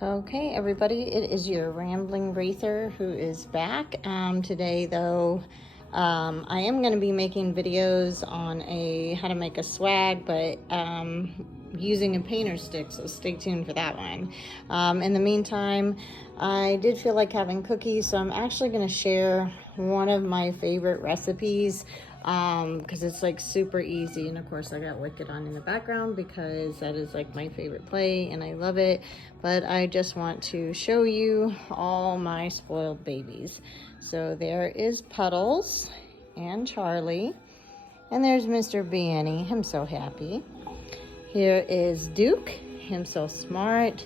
Okay, everybody, it is your rambling racer who is back. Today, though, I am going to be making videos on how to make a swag, but using a painter stick, so stay tuned for that one. In the meantime, I did feel like having cookies, so I'm actually going to share one of my favorite recipes because it's like super easy. And of course I got Wicked on in the background because that is like my favorite play and I love it. But I just want to show you all my spoiled babies. So there is Puddles and Charlie, and there's Mr. Banny, him so happy. Here is Duke, him so smart.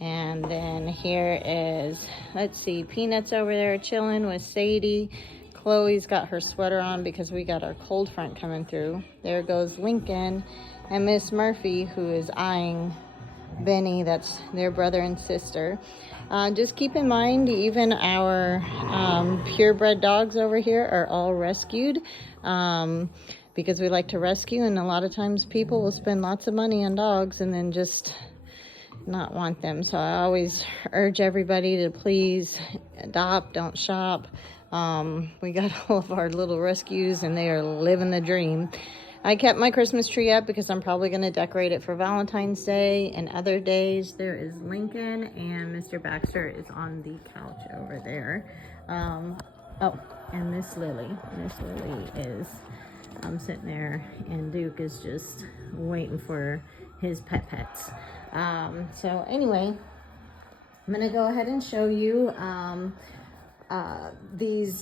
And then here is, let's see, Peanuts over there chilling with Sadie. Chloe's got her sweater on because we got our cold front coming through. There goes Lincoln and Miss Murphy, who is eyeing Benny. That's their brother and sister. Just keep in mind, even our purebred dogs over here are all rescued because we like to rescue, and a lot of times people will spend lots of money on dogs and then just not want them. So I always urge everybody to please adopt, don't shop. We got all of our little rescues and they are living the dream. I kept my Christmas tree up because I'm probably going to decorate it for Valentine's Day and other days. There is Lincoln, and Mr. Baxter is on the couch over there. Oh, and Miss Lily. Miss Lily is sitting there, and Duke is just waiting for his pets. So anyway, I'm going to go ahead and show you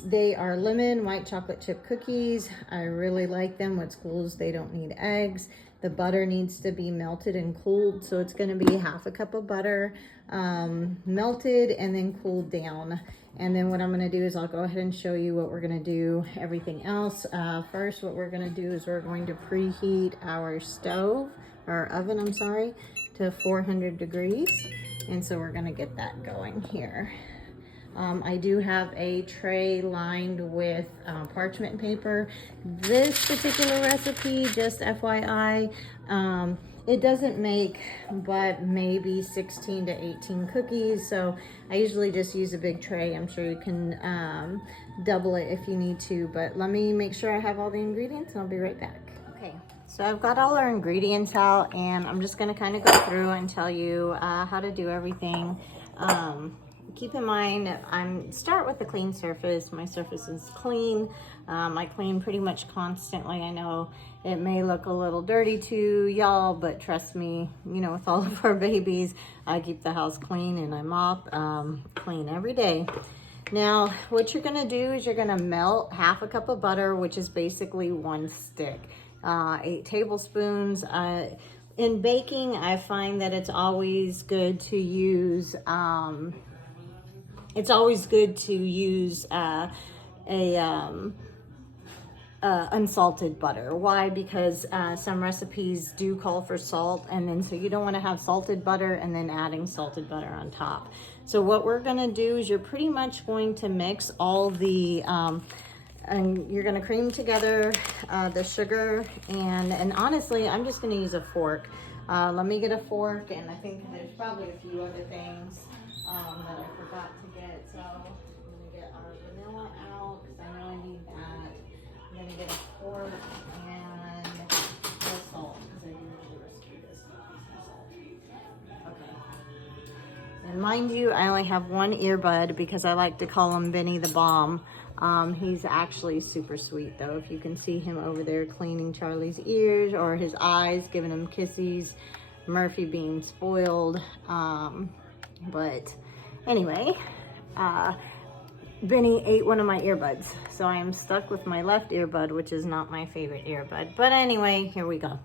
they are lemon white chocolate chip cookies. I really like them. What's cool is they don't need eggs. The butter needs to be melted and cooled, so it's going to be half a cup of butter melted and then cooled down. And then what I'm going to do is I'll go ahead and show you what we're going to do everything else. First, what we're going to do is we're going to preheat our stove, or oven, I'm sorry, to 400 degrees. And so we're going to get that going here. I do have a tray lined with parchment paper. This particular recipe, just FYI, it doesn't make but maybe 16 to 18 cookies. So I usually just use a big tray. I'm sure you can double it if you need to, but let me make sure I have all the ingredients and I'll be right back. Okay, so I've got all our ingredients out and I'm just gonna kind of go through and tell you how to do everything. Keep in mind, start with a clean surface. My surface is clean. I clean pretty much constantly. I know it may look a little dirty to y'all, but trust me, you know, with all of our babies, I keep the house clean and I mop clean every day. Now, what you're gonna do is you're gonna melt half a cup of butter, which is basically 1 stick, 8 tablespoons. In baking, I find that it's always good to use unsalted butter. Why? Because some recipes do call for salt, and then so you don't want to have salted butter and then adding salted butter on top. So what we're going to do is you're pretty much going to mix all the and you're going to cream together the sugar, and honestly I'm just going to use a fork. Let me get a fork, and I think there's probably a few other things that I forgot to get. So I'm going to get our vanilla out because I know I need that. I'm going to get a fork and no salt because I do need to rescue this salt. Okay. And mind you, I only have 1 earbud because I like to call him Benny the Bomb. He's actually super sweet though. If you can see him over there cleaning Charlie's ears or his eyes, giving him kisses, Murphy being spoiled. But anyway, Benny ate one of my earbuds, so I am stuck with my left earbud, which is not my favorite earbud. But anyway, here we go.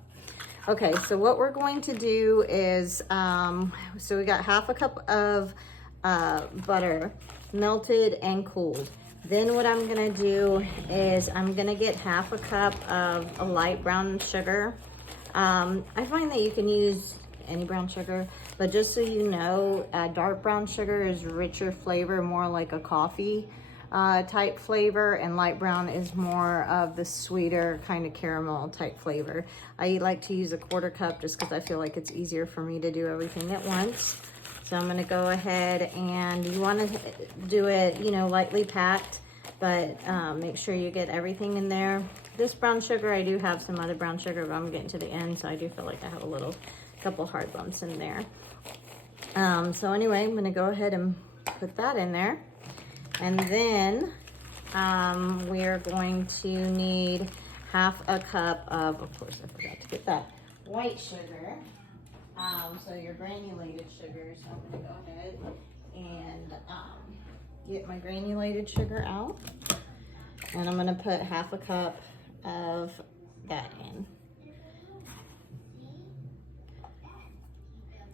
Okay, so what we're going to do is, so we got half a cup of butter melted and cooled. Then what I'm gonna do is I'm gonna get half a cup of a light brown sugar. I find that you can use any brown sugar, but just so you know, dark brown sugar is richer flavor, more like a coffee type flavor, and light brown is more of the sweeter kind of caramel type flavor. I like to use a 1/4 cup just because I feel like it's easier for me to do everything at once. So I'm gonna go ahead, and you wanna do it, you know, lightly packed, but make sure you get everything in there. This brown sugar, I do have some other brown sugar, but I'm getting to the end, so I do feel like I have a couple hard lumps in there. So anyway, I'm gonna go ahead and put that in there. And then we are going to need half a cup of course I forgot to get that white sugar. So your granulated sugar. So I'm gonna go ahead and get my granulated sugar out. And I'm gonna put half a cup of that in.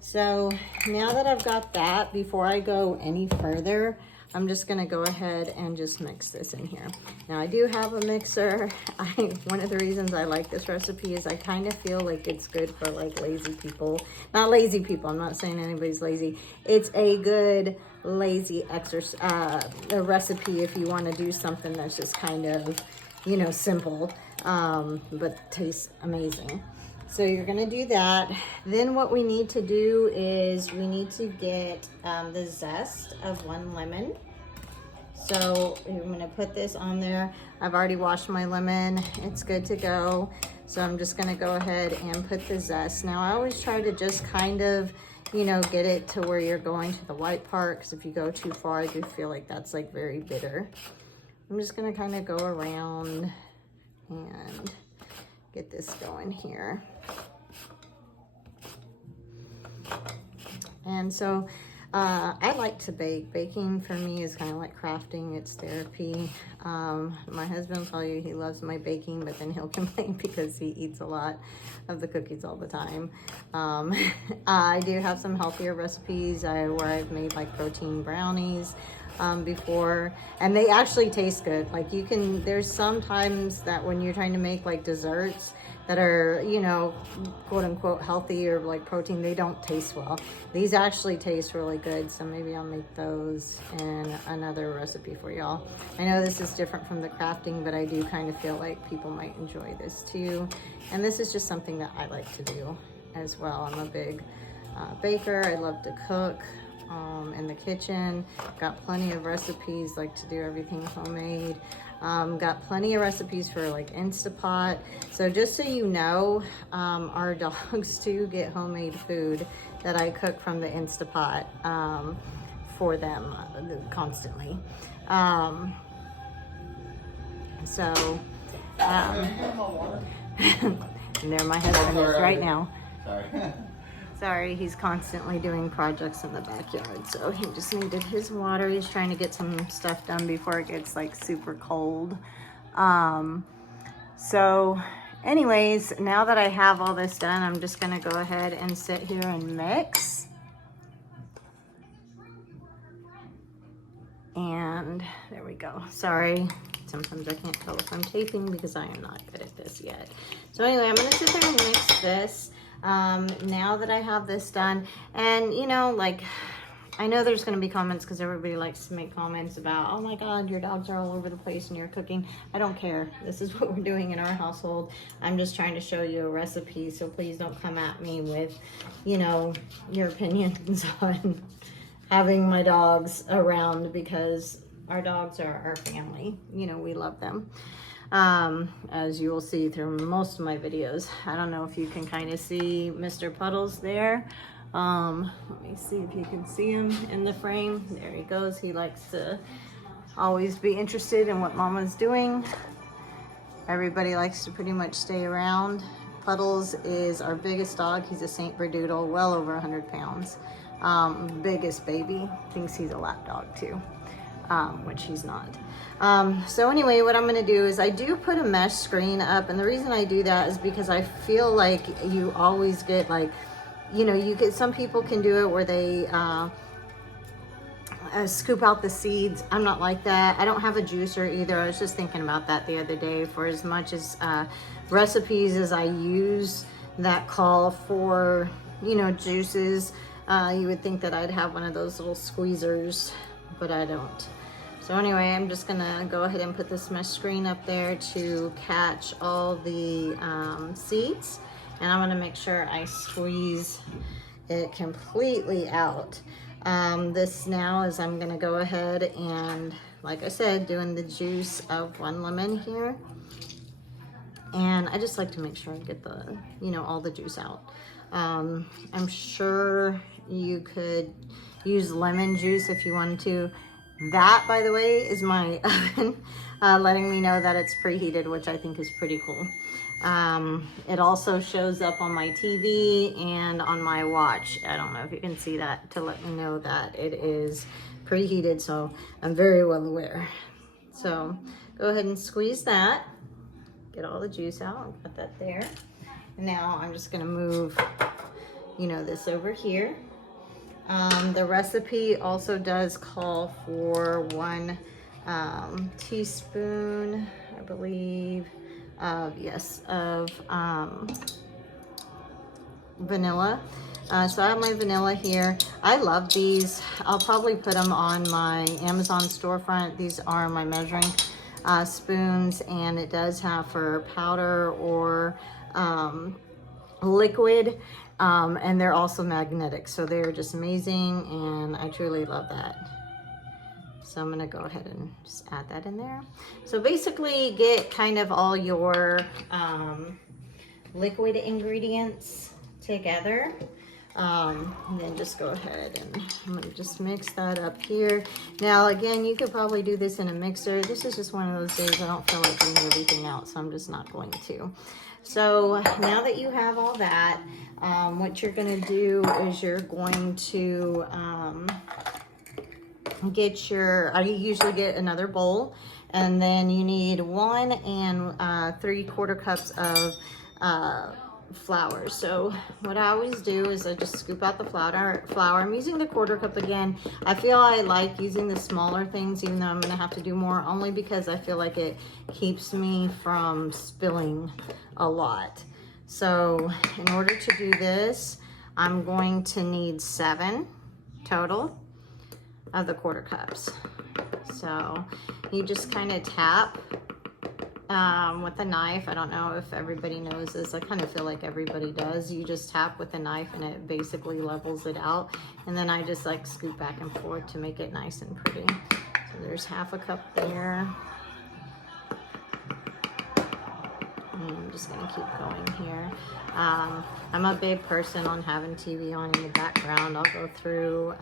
So now that I've got that, before I go any further, I'm just gonna go ahead and just mix this in here. Now I do have a mixer. One of the reasons I like this recipe is I kind of feel like it's good for like lazy people. Not lazy people, I'm not saying anybody's lazy. It's a good lazy a recipe if you wanna do something that's just kind of, you know, simple, but tastes amazing. So you're gonna do that. Then what we need to do is we need to get the zest of 1 lemon. So I'm gonna put this on there. I've already washed my lemon. It's good to go. So I'm just gonna go ahead and put the zest. Now I always try to just kind of, you know, get it to where you're going to the white part, because if you go too far, I do feel like that's like very bitter. I'm just gonna kind of go around and get this going here. And so I like to bake. Baking for me is kind of like crafting. It's therapy. My husband will tell you he loves my baking, but then he'll complain because he eats a lot of the cookies all the time. I do have some healthier recipes where I've made like protein brownies before, and they actually taste good. Like there's sometimes that when you're trying to make like desserts that are, you know, quote unquote healthy or like protein, they don't taste well. These actually taste really good, so maybe I'll make those in another recipe for y'all. I know this is different from the crafting, but I do kind of feel like people might enjoy this too. And this is just something that I like to do as well. I'm a big baker. I love to cook in the kitchen. Got plenty of recipes, like to do everything homemade. Got plenty of recipes for like Instapot. So just so you know, our dogs do get homemade food that I cook from the Instapot for them constantly. And there my husband is right now. Sorry. Sorry, he's constantly doing projects in the backyard, so he just needed his water. He's trying to get some stuff done before it gets like super cold. So anyways, now that I have all this done, I'm just gonna go ahead and sit here and mix. And there we go. Sorry, sometimes I can't tell if I'm taping because I am not good at this yet. So anyway, I'm gonna sit there and mix this. Now that I have this done, and you know, like, I know there's going to be comments because everybody likes to make comments about, oh my God, your dogs are all over the place and you're cooking. I don't care. This is what we're doing in our household. I'm just trying to show you a recipe, so please don't come at me with, you know, your opinions on having my dogs around, because our dogs are our family. You know, we love them. As you will see through most of my videos. I don't know if you can kind of see Mr. Puddles there. Let me see if you can see him in the frame. There he goes. He likes to always be interested in what Mama's doing. Everybody likes to pretty much stay around. Puddles is our biggest dog. He's a Saint Berdoodle, well over 100 pounds. Biggest baby. Thinks he's a lap dog too. Which he's not. So anyway, what I'm going to do is I do put a mesh screen up, and the reason I do that is because I feel like you always get like, you know, some people can do it where they scoop out the seeds. I'm not like that. I don't have a juicer either. I was just thinking about that the other day. For as much as recipes as I use that call for, you know, juices, you would think that I'd have one of those little squeezers, but I don't. So anyway, I'm just gonna go ahead and put this mesh screen up there to catch all the seeds, and I'm gonna make sure I squeeze it completely out. This now is I'm gonna go ahead and, like I said, doing the juice of 1 lemon here. And I just like to make sure I get the, you know, all the juice out. I'm sure you could use lemon juice if you wanted to. That, by the way, is my oven letting me know that it's preheated, which I think is pretty cool. It also shows up on my TV and on my watch. I don't know if you can see that, to let me know that it is preheated, so I'm very well aware. So go ahead and squeeze that. Get all the juice out and put that there. And now I'm just gonna move, you know, this over here. The recipe also does call for 1 teaspoon, I believe, of vanilla. So I have my vanilla here. I love these. I'll probably put them on my Amazon storefront. These are my measuring spoons, and it does have for powder or liquid, and they're also magnetic, so they're just amazing, and I truly love that. So I'm gonna go ahead and just add that in there. So basically get kind of all your liquid ingredients together. And then just go ahead and I'm gonna just mix that up here. Now again, you could probably do this in a mixer. This is just one of those days I don't feel like doing everything out, so I'm just not going to. So now that you have all that, what you're gonna do is you're going to get your, I usually get another bowl, and then you need 1 3/4 cups of flour. So what I always do is I just scoop out the flour. I'm using the 1/4 cup again. I feel I like using the smaller things, even though I'm gonna have to do more, only because I feel like it keeps me from spilling a lot. So in order to do this, I'm going to need 7 total of the 1/4 cups. So you just kind of tap with a knife. I don't know if everybody knows this. I kind of feel like everybody does. You just tap with a knife and it basically levels it out. And then I just like scoop back and forth to make it nice and pretty. So there's 1/2 cup there. And I'm just gonna keep going here. I'm a big person on having TV on in the background. I'll go through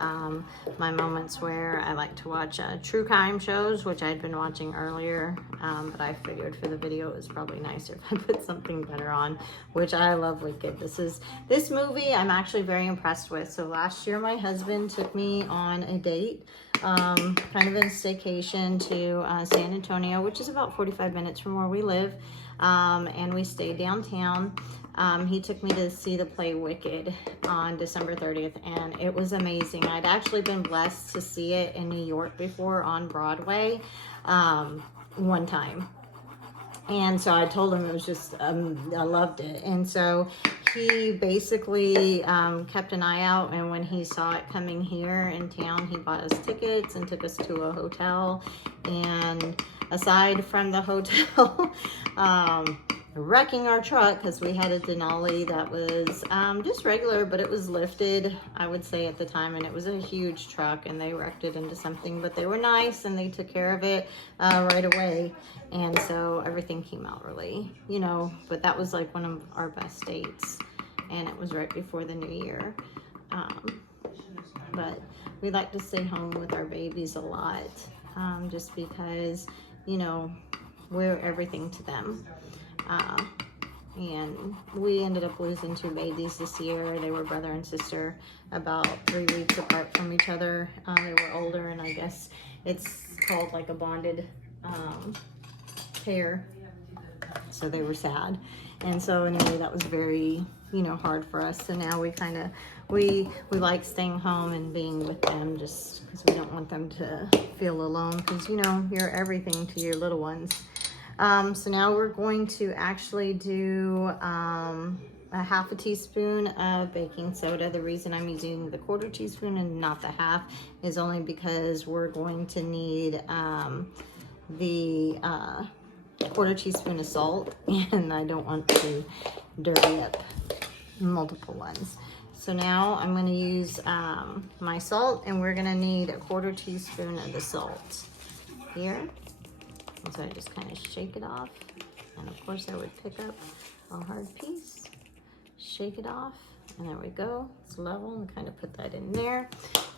my moments where I like to watch true crime shows, which I'd been watching earlier, but I figured for the video it was probably nicer if I put something better on, which I love Wicked. This movie I'm actually very impressed with. So last year my husband took me on a date, kind of a staycation to San Antonio, which is about 45 minutes from where we live, and we stayed downtown. He took me to see the play Wicked on December 30th, and it was amazing. I'd actually been blessed to see it in New York before on Broadway one time. And so I told him it was just, I loved it. And so he basically kept an eye out, and when he saw it coming here in town, he bought us tickets and took us to a hotel. And aside from the hotel, wrecking our truck, because we had a Denali that was just regular, but it was lifted, I would say, at the time, and it was a huge truck, and they wrecked it into something, but they were nice and they took care of it right away. And so everything came out really, you know, but that was like one of our best dates, and it was right before the new year. But we like to stay home with our babies a lot, just because, you know, we're everything to them. And we ended up losing 2 babies this year. They were brother and sister, about 3 weeks apart from each other. They were older, and I guess it's called like a bonded pair. So they were sad. And so anyway, that was very, you know, hard for us. So now we kind of, we like staying home and being with them, just because we don't want them to feel alone, because, you know, you're everything to your little ones. So now we're going to actually do a 1/2 teaspoon of baking soda. The reason I'm using the 1/4 teaspoon and not the 1/2 is only because we're going to need the 1/4 teaspoon of salt, and I don't want to dirty up multiple ones. So now I'm going to use my salt, and we're going to need a 1/4 teaspoon of the salt here. And so I just kind of shake it off. And of course I would pick up a hard piece, shake it off, and there we go. It's level, and kind of put that in there.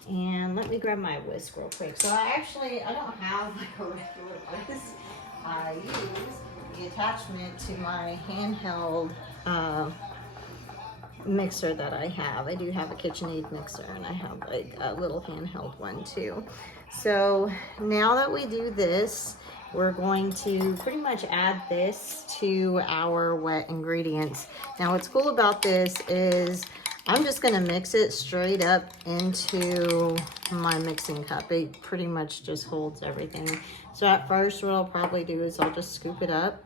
And let me grab my whisk real quick. So I don't have like a regular whisk. I use the attachment to my handheld mixer that I have. I do have a KitchenAid mixer, and I have like a little handheld one too. So now that we do this, we're going to pretty much add this to our wet ingredients. Now what's cool about this is I'm just gonna mix it straight up into my mixing cup. It pretty much just holds everything. So at first what I'll probably do is I'll just scoop it up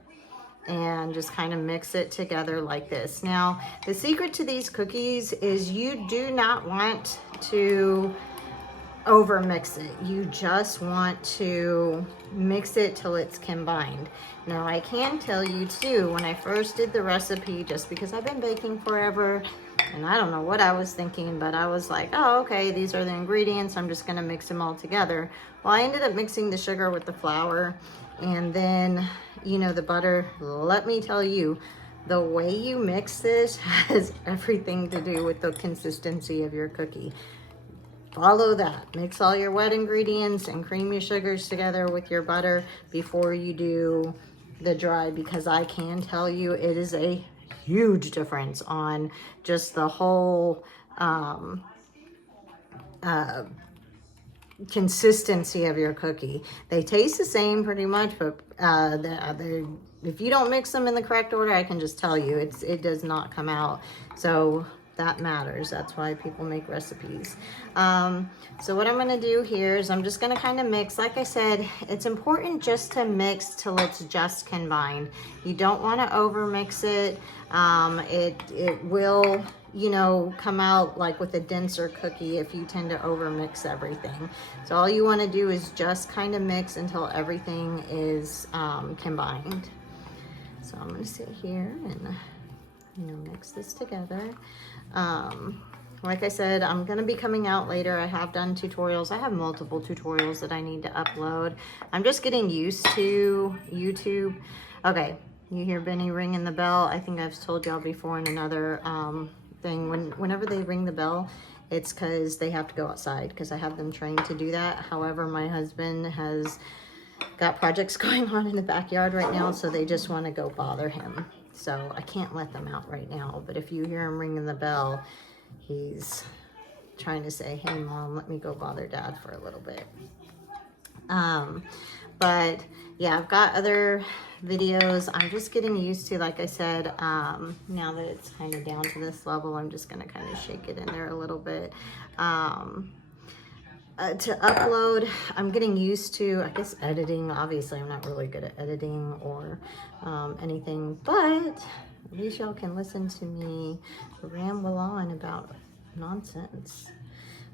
and just kind of mix it together like this. Now, the secret to these cookies is you do not want to over mix it. You just want to mix it till it's combined. Now, I can tell you too, when I first did the recipe, just because I've been baking forever, and I don't know what I was thinking, but I was like, oh, okay, these are the ingredients. I'm just gonna mix them all together. Well, I ended up mixing the sugar with the flour, and then, you know, the butter. Let me tell you, the way you mix this has everything to do with the consistency of your cookie. Follow that. Mix all your wet ingredients and cream your sugars together with your butter before you do the dry, because I can tell you it is a huge difference on just the whole consistency of your cookie. They taste the same pretty much, but if you don't mix them in the correct order, I can just tell you it does not come out. So that matters. That's why people make recipes. So what I'm going to do here is I'm just going to kind of mix. Like I said, it's important just to mix till it's just combined. You don't want to over mix it. It will, you know, come out like with a denser cookie if you tend to over mix everything. So all you want to do is just kind of mix until everything is combined. So I'm going to sit here and, you know, mix this together. Like I said, I'm going to be coming out later. I have done tutorials. I have multiple tutorials that I need to upload. I'm just getting used to YouTube. Okay, you hear Benny ringing the bell. I think I've told y'all before in another thing. Whenever they ring the bell, it's because they have to go outside, because I have them trained to do that. However, my husband has got projects going on in the backyard right now, so they just want to go bother him. So I can't let them out right now. But if you hear him ringing the bell, he's trying to say, hey mom, let me go bother dad for a little bit. But yeah, I've got other videos. I'm just getting used to, like I said, now that it's kind of down to this level, I'm just going to kind of shake it in there a little bit. To upload, I'm getting used to, I guess, editing. Obviously, I'm not really good at editing or anything, but at least y'all can listen to me ramble on about nonsense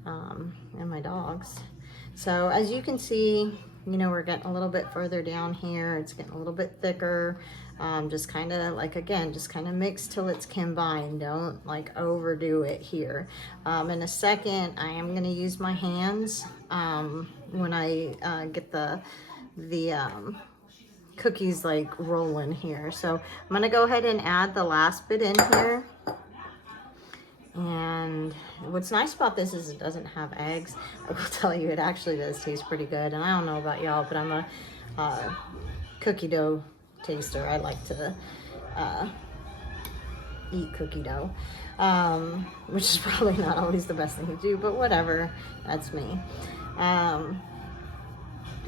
and my dogs. So as you can see, you know, we're getting a little bit further down here. It's getting a little bit thicker. Just kind of like, again, just kind of mix till it's combined. Don't like overdo it here. In a second, I am going to use my hands when I get the cookies like rolling here. So I'm going to go ahead and add the last bit in here. And what's nice about this is it doesn't have eggs. I will tell you, it actually does taste pretty good. And I don't know about y'all, but I'm a cookie dough taster. I like to eat cookie dough, which is probably not always the best thing to do, but whatever, that's me.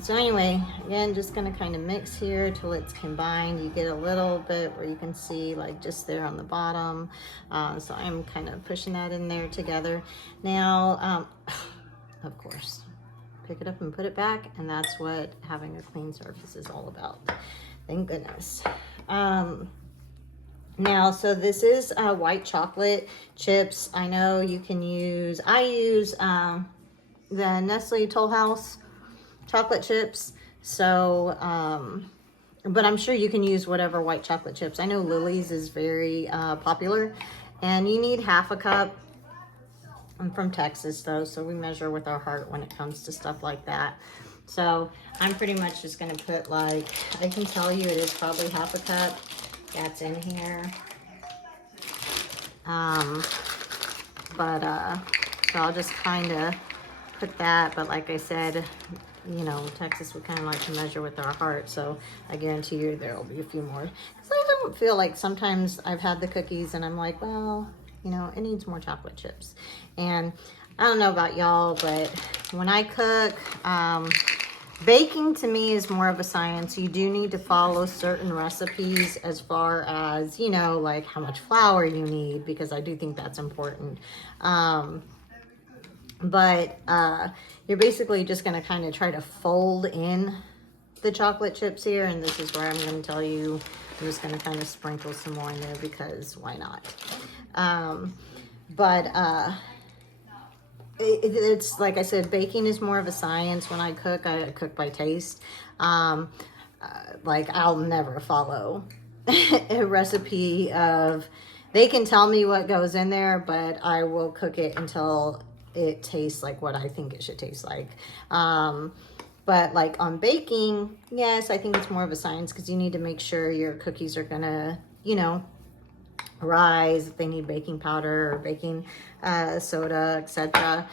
So anyway, again, just gonna kind of mix here till it's combined. You get a little bit where you can see like just there on the bottom. So I'm kind of pushing that in there together. Now, of course, pick it up and put it back, and that's what having a clean surface is all about. Thank goodness. Now, so this is white chocolate chips. I know you can use, I use the Nestle Toll House chocolate chips. So, but I'm sure you can use whatever white chocolate chips. I know Lily's is very popular, and you need 1/2 cup I'm from Texas though, so we measure with our heart when it comes to stuff like that. So I'm pretty much just gonna put like, I can tell you it is probably half a cup that's in here. So I'll just kind of put that, but like I said, you know, Texas, we kind of like to measure with our heart, so I guarantee you there will be a few more. Because I don't feel like sometimes I've had the cookies and I'm like, well, you know, it needs more chocolate chips. And I don't know about y'all, but when I cook, baking to me is more of a science. You do need to follow certain recipes as far as, you know, like how much flour you need, because I do think that's important. You're basically just going to kind of try to fold in the chocolate chips here, and this is where I'm going to tell you I'm just going to kind of sprinkle some more in there because why not. It's like I said, baking is more of a science. When I cook by taste. Like I'll never follow a recipe of, they can tell me what goes in there, but I will cook it until it tastes like what I think it should taste like. But like on baking, yes, I think it's more of a science because you need to make sure your cookies are gonna, you know, rise, if they need baking powder or baking soda, etc.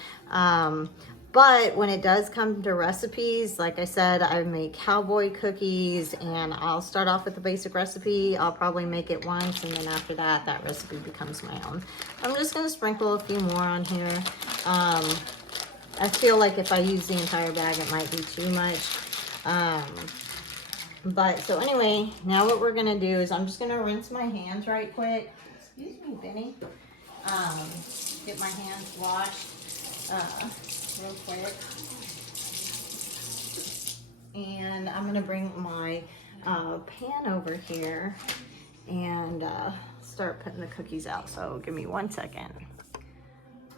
But when it does come to recipes, like I said, I make cowboy cookies, and I'll start off with the basic recipe. I'll probably make it once, and then after that, that recipe becomes my own. I'm just going to sprinkle a few more on here. I feel like if I use the entire bag, it might be too much. So anyway, now what we're going to do is I'm just going to rinse my hands right quick. Excuse me, Benny. Get my hands washed real quick. And I'm going to bring my pan over here and start putting the cookies out. So give me 1 second.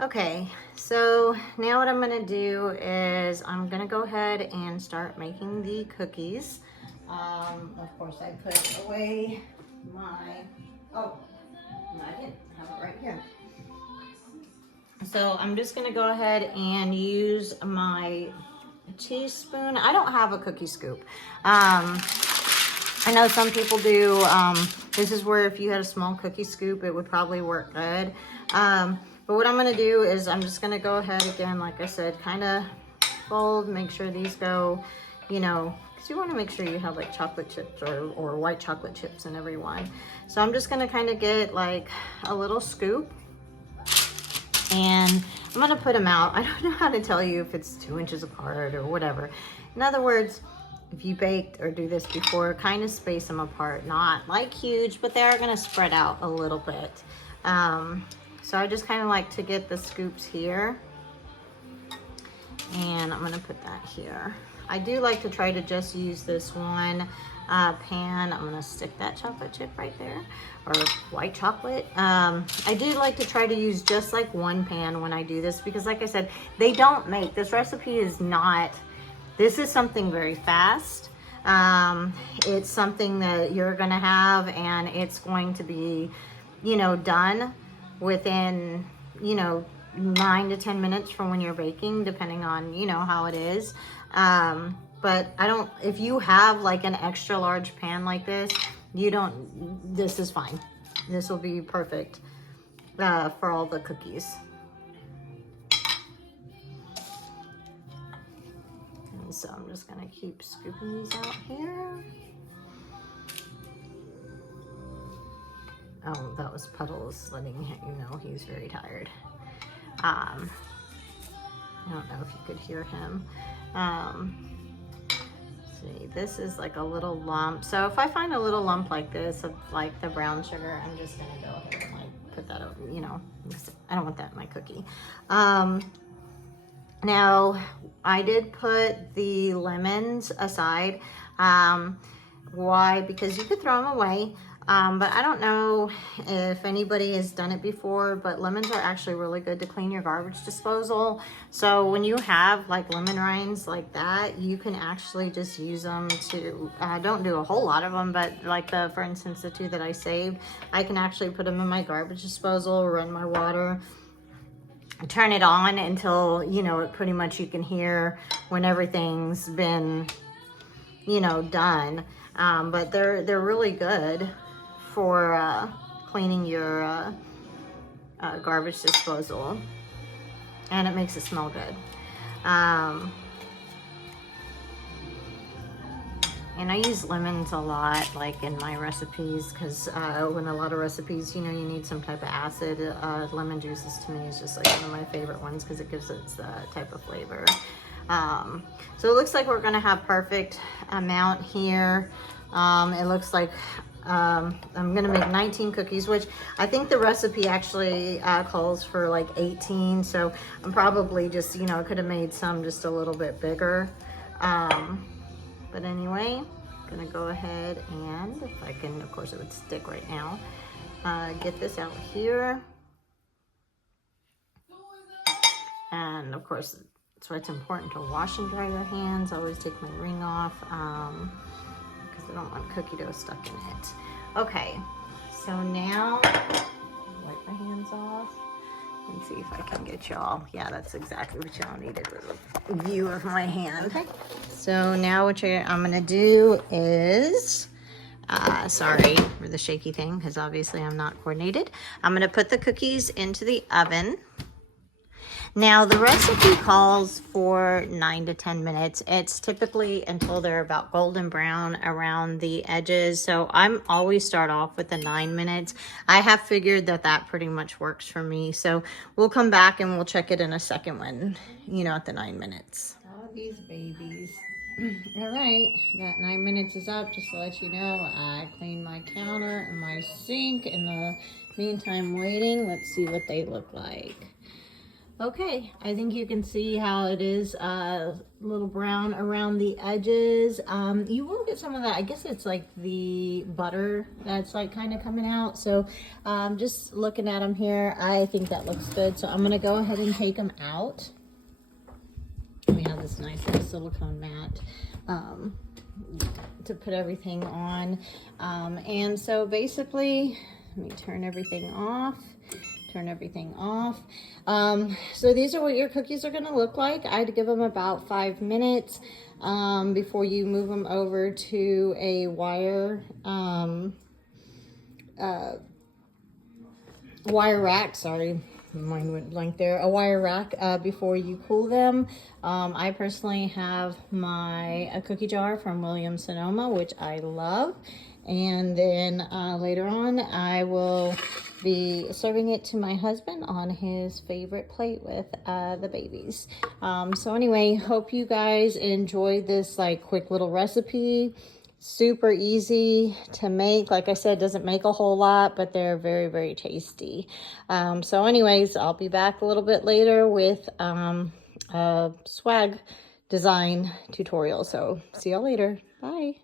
Okay, so now what I'm going to do is I'm going to go ahead and start making the cookies. Of course, I put away my, oh, no, I didn't have it right here. So I'm just gonna go ahead and use my teaspoon. I don't have a cookie scoop. I know some people do. This is where if you had a small cookie scoop, it would probably work good. But what I'm gonna do is I'm just gonna go ahead again, like I said, kind of fold, make sure these go, you know, because you want to make sure you have like chocolate chips or white chocolate chips in every one. So I'm just gonna kind of get like a little scoop, and I'm gonna put them out. I don't know how to tell you if it's 2 inches apart or whatever. In other words, if you baked or do this before, kind of space them apart, not like huge, but they are gonna spread out a little bit. So I just kind of like to get the scoops here, and I'm gonna put that here. I do like to try to just use this one pan. I'm gonna stick that chocolate chip right there, or white chocolate. I do like to try to use just like one pan when I do this, because like I said, they don't make, this recipe is not, this is something very fast. It's something that you're gonna have, and it's going to be, you know, done within, you know, 9 to 10 minutes from when you're baking, depending on, you know, how it is. But I don't, if you have like an extra large pan like this, you don't, this is fine. This will be perfect for all the cookies. And so I'm just gonna keep scooping these out here. Oh, that was Puddles letting you know he's very tired. I don't know if you could hear him. See, this is like a little lump. So if I find a little lump like this of like the brown sugar, I'm just gonna go ahead and like put that over, you know, I don't want that in my cookie. Now I did put the lemons aside. Why? Because you could throw them away. But I don't know if anybody has done it before, but lemons are actually really good to clean your garbage disposal. So when you have like lemon rinds like that, you can actually just use them to, don't do a whole lot of them, but like for instance, the 2 that I saved, I can actually put them in my garbage disposal, run my water, turn it on until, you know, it pretty much you can hear when everything's been, you know, done. But they're really good for cleaning your garbage disposal, and it makes it smell good. And I use lemons a lot, like in my recipes, because when a lot of recipes, you know, you need some type of acid. Lemon juices to me is just like one of my favorite ones because it gives it that type of flavor. So it looks like we're gonna have perfect amount here. It looks like I'm gonna make 19 cookies, which I think the recipe actually calls for like 18. So I'm probably just, you know, could have made some just a little bit bigger. But anyway, I'm gonna go ahead and, if I can, of course it would stick right now, get this out here. And of course, that's why it's important to wash and dry your hands. I always take my ring off because I don't want cookie dough stuck in it. Okay, so now, wipe my hands off. And see if I can get y'all. Yeah, that's exactly what y'all needed, was a view of my hand. Okay. So now what I'm gonna do is, sorry for the shaky thing, because obviously I'm not coordinated. I'm gonna put the cookies into the oven. Now the recipe calls for 9 to 10 minutes. It's typically until they're about golden brown around the edges. So I'm always start off with the 9 minutes. I have figured that that pretty much works for me. So we'll come back and we'll check it in a second when, you know, at the 9 minutes. All these babies. All right, that 9 minutes is up. Just to let you know, I cleaned my counter and my sink. In the meantime, waiting. Let's see what they look like. Okay, I think you can see how it is a little brown around the edges. You will get some of that. I guess it's like the butter that's like kind of coming out. So just looking at them here, I think that looks good. So I'm gonna go ahead and take them out. We have this nice little silicone mat to put everything on. And so basically, let me turn everything off. So these are what your cookies are going to look like. I'd give them about 5 minutes before you move them over to a wire rack. Sorry, mine went blank there. A wire rack before you cool them. I personally have a cookie jar from Williams Sonoma, which I love. And then later on, I will be serving it to my husband on his favorite plate with the babies. So anyway, hope you guys enjoyed this like quick little recipe. Super easy to make. Like I said, doesn't make a whole lot, but they're very, very tasty. So anyways, I'll be back a little bit later with a swag design tutorial. So see y'all later. Bye.